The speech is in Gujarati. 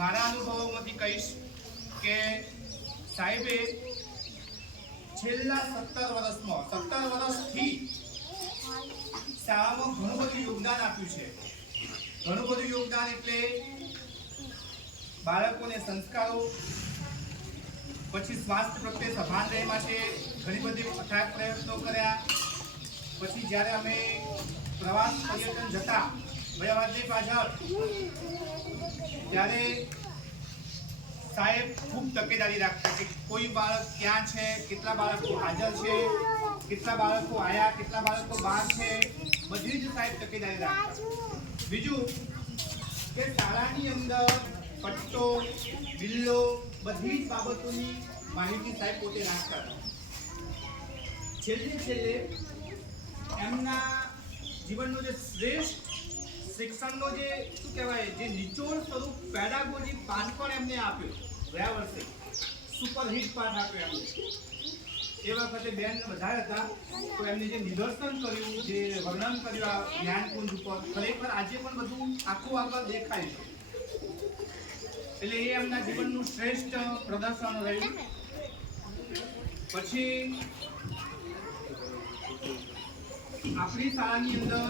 મારા અનુભવોમાંથી કહીશ કે સાહેબે છેલ્લા 17 વર્ષથી શાળામાં ઘણું બધું યોગદાન આપ્યું છે. ઘણું બધું યોગદાન એટલે બાળકોને સંસ્કારો, પછી સ્વાસ્થ્ય પ્રત્યે સભાન રહે માટે ઘણી બધી અથાગ પ્રયત્નો કર્યા. પછી જ્યારે અમે પ્રવાસ પર્યટન જતા ભયાવાદની પાછળ, ત્યારે સાહેબ ખૂબ તકેદારી રાખતા કે કોઈ બાળક ક્યાં છે, કેટલા બાળકો હાજર છે, કેટલા બાળકો આયા, કેટલા બાળકો બહાર છે, બધી જ સાહેબ તકેદારી રાખતા. બીજું કે શાળાની અંદર પટ્ટો, બિલ્લો, બધી જ બાબતોની માહિતી સાહેબ પોતે રાખતા. છેલ્લે એમના જીવનનો જે શ્રેષ્ઠ શિક્ષણનો જે શું કહેવાય, જે નિચોડ સ્વરૂપ પેડાગોજી પાઠ પણ એમને આપ્યો. ગયા વર્ષે સુપરહિટ પાઠ આપ્યો એમને. એ વખતે બેન બધા હતા, તો એમને જે નિદર્શન કર્યું, જે વર્ણન કર્યું આ જ્ઞાનકુંજ ઉપર, ખરેખર આજે પણ બધું આખું આગળ દેખાય છે. એટલે એ એમના જીવનનું શ્રેષ્ઠ પ્રદર્શન રહ્યું. પછી આપણી શાળાની અંદર